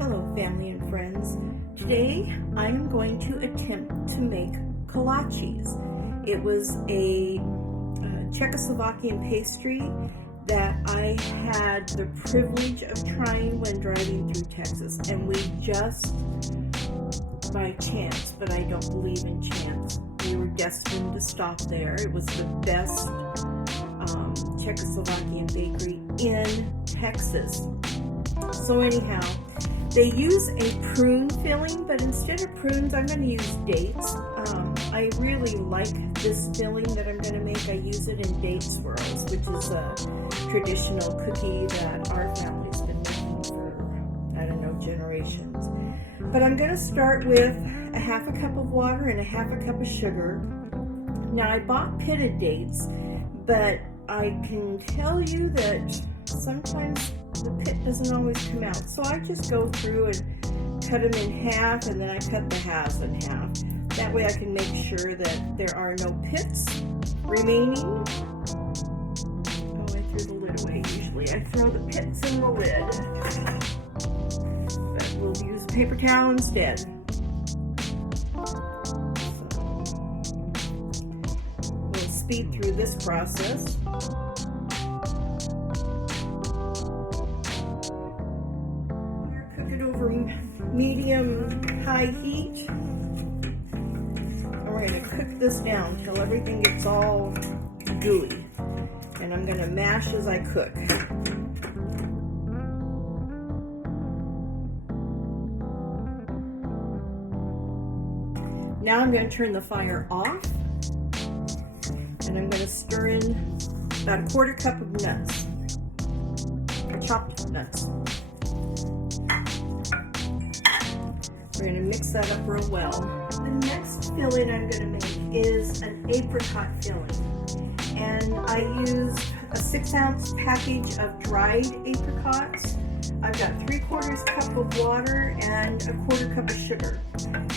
Hello family and friends. Today I'm going to attempt to make kolaches. It was a Czechoslovakian pastry that I had the privilege of trying when driving through Texas, and we just by chance, but I don't believe in chance, we were destined to stop there. It was the best Czechoslovakian bakery in Texas. So anyhow, they use a prune filling, but instead of prunes, I'm going to use dates. I really like this filling that I'm going to make. I use it in date swirls, which is a traditional cookie that our family's been making for, I don't know, generations. But I'm going to start with a half a cup of water and a half a cup of sugar. Now, I bought pitted dates, but I can tell you that sometimes the pit doesn't always come out. So I just go through and cut them in half, and then I cut the halves in half. That way I can make sure that there are no pits remaining. Oh, I threw the lid away. Usually I throw the pits in the lid. But we'll use a paper towel instead. So we'll speed through this process. Medium-high heat. And we're going to cook this down till everything gets all gooey. And I'm going to mash as I cook. Now I'm going to turn the fire off. And I'm going to stir in about a quarter cup of nuts. Chopped nuts. We're going to mix that up real well. The next filling I'm going to make is an apricot filling. And I used a 6-ounce package of dried apricots. I've got 3/4 cup of water and a 1/4 cup of sugar.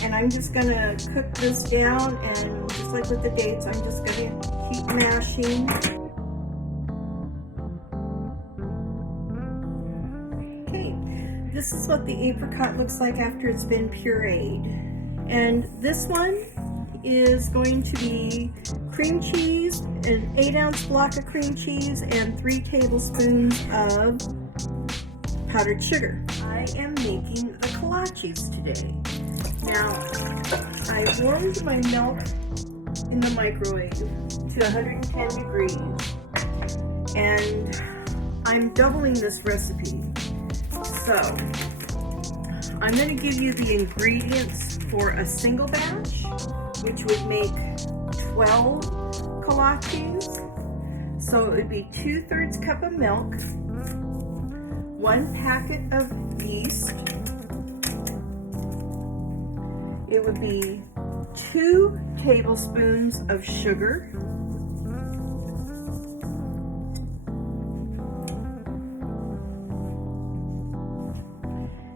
And I'm just going to cook this down, and just like with the dates, I'm just going to keep mashing. This is what the apricot looks like after it's been pureed. And this one is going to be cream cheese, an 8-ounce block of cream cheese, and 3 tablespoons of powdered sugar. I am making the kolaches today. Now, I warmed my milk in the microwave to 110 degrees, and I'm doubling this recipe. So, I'm going to give you the ingredients for a single batch, which would make 12 kolaches. So it would be 2/3 cup of milk, 1 packet of yeast. It would be 2 tablespoons of sugar,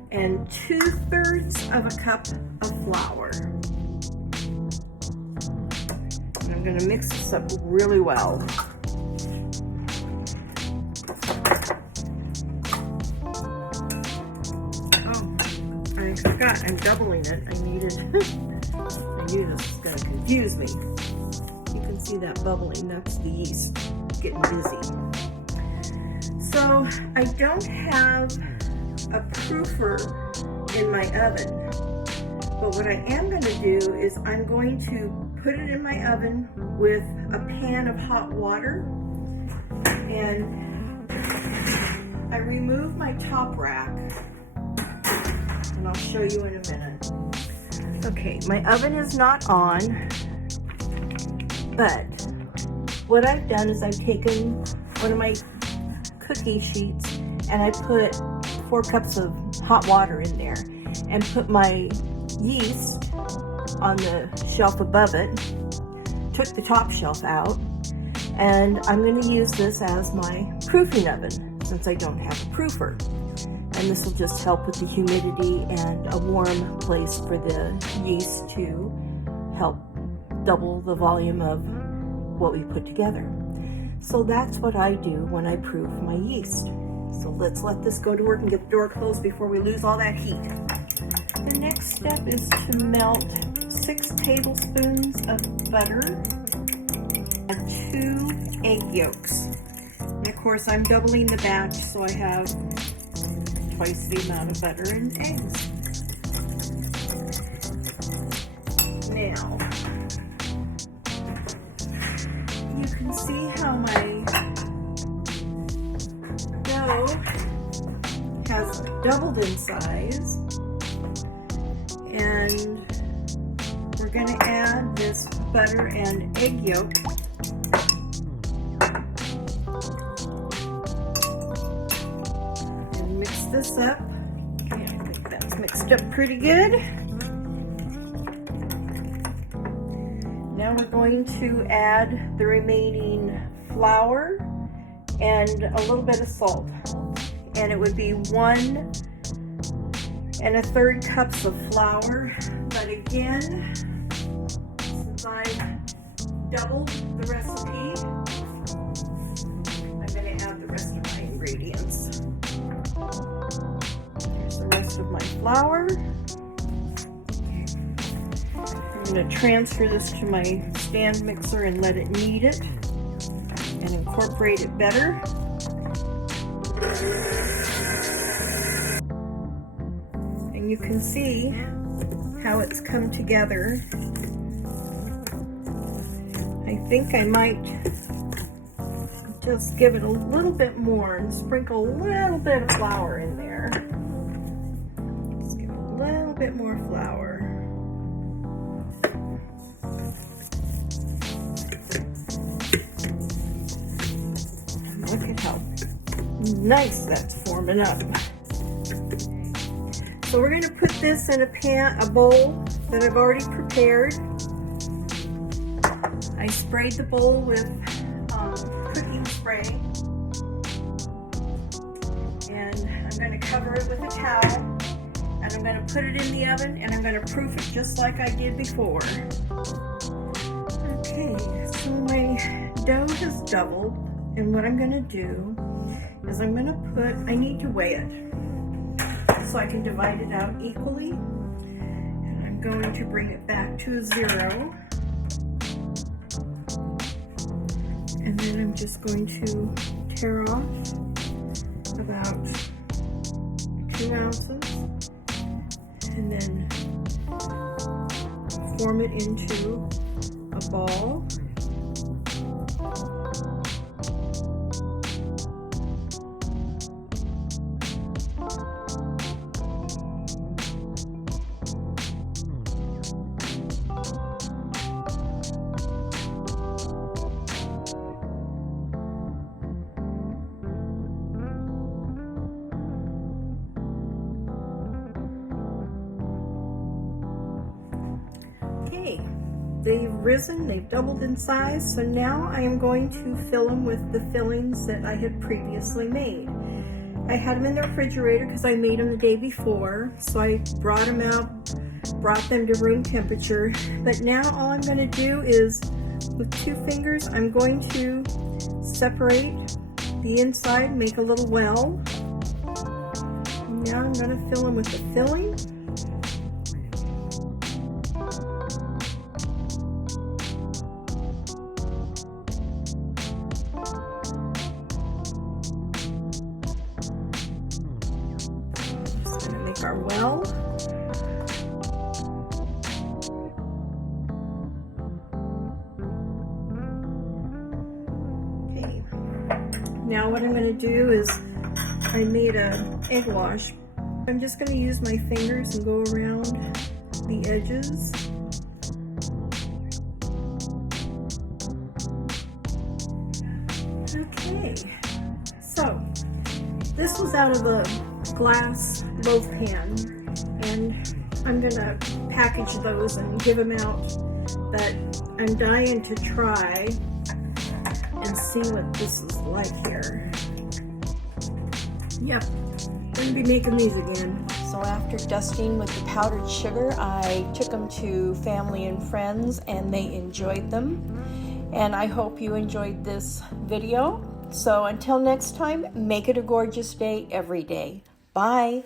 and 2/3 of a cup of flour. And I'm going to mix this up really well. Oh, I forgot, I'm doubling it. I knew this was going to confuse me. You can see that bubbling, that's the yeast getting busy. So I don't have a proofer in my oven, but what I am going to do is I'm going to put it in my oven with a pan of hot water, and I remove my top rack, and I'll show you in a minute. Okay, my oven is not on, but what I've done is I've taken one of my cookie sheets and I put 4 cups of hot water in there and put my yeast on the shelf above it, took the top shelf out, and I'm going to use this as my proofing oven since I don't have a proofer. And this will just help with the humidity and a warm place for the yeast to help double the volume of what we put together. So that's what I do when I proof my yeast. So let's let this go to work and get the door closed before we lose all that heat. The next step is to melt 6 tablespoons of butter and 2 egg yolks. And of course, I'm doubling the batch, so I have twice the amount of butter and eggs. Now, you can see how my dough has doubled in size, and we're going to add this butter and egg yolk and mix this up. Okay, I think that's mixed up pretty good. Now we're going to add the remaining flour and a little bit of salt. And it would be 1 1/3 cups of flour. But again, since I've doubled the recipe, I'm going to add the rest of my ingredients. Here's the rest of my flour. I'm going to transfer this to my stand mixer and let it knead it and incorporate it better. And you can see how it's come together. I think I might just give it a little bit more and sprinkle a little bit of flour in there. Just give it a little bit more flour. Look at how nice that's forming up. So we're going to put this in a bowl that I've already prepared. I sprayed the bowl with cooking spray, and I'm going to cover it with a towel, and I'm going to put it in the oven, and I'm going to proof it just like I did before. Okay, so my dough has doubled. And what I'm going to do is I'm going to I need to weigh it so I can divide it out equally. And I'm going to bring it back to a 0. And then I'm just going to tear off about 2 ounces and then form it into a ball. They've risen, they've doubled in size, so now I am going to fill them with the fillings that I had previously made. I had them in the refrigerator because I made them the day before, so I brought them out, brought them to room temperature. But now all I'm going to do is, with 2 fingers, I'm going to separate the inside, make a little well. Now I'm going to fill them with the filling. Our well. Okay, now what I'm going to do is I made an egg wash. I'm just going to use my fingers and go around the edges. Okay, so this was out of a glass loaf pan, and I'm gonna package those and give them out, but I'm dying to try and see what this is like here. Yep, gonna be making these again. So after dusting with the powdered sugar, I took them to family and friends and they enjoyed them. And I hope you enjoyed this video. So until next time, make it a gorgeous day every day. Bye.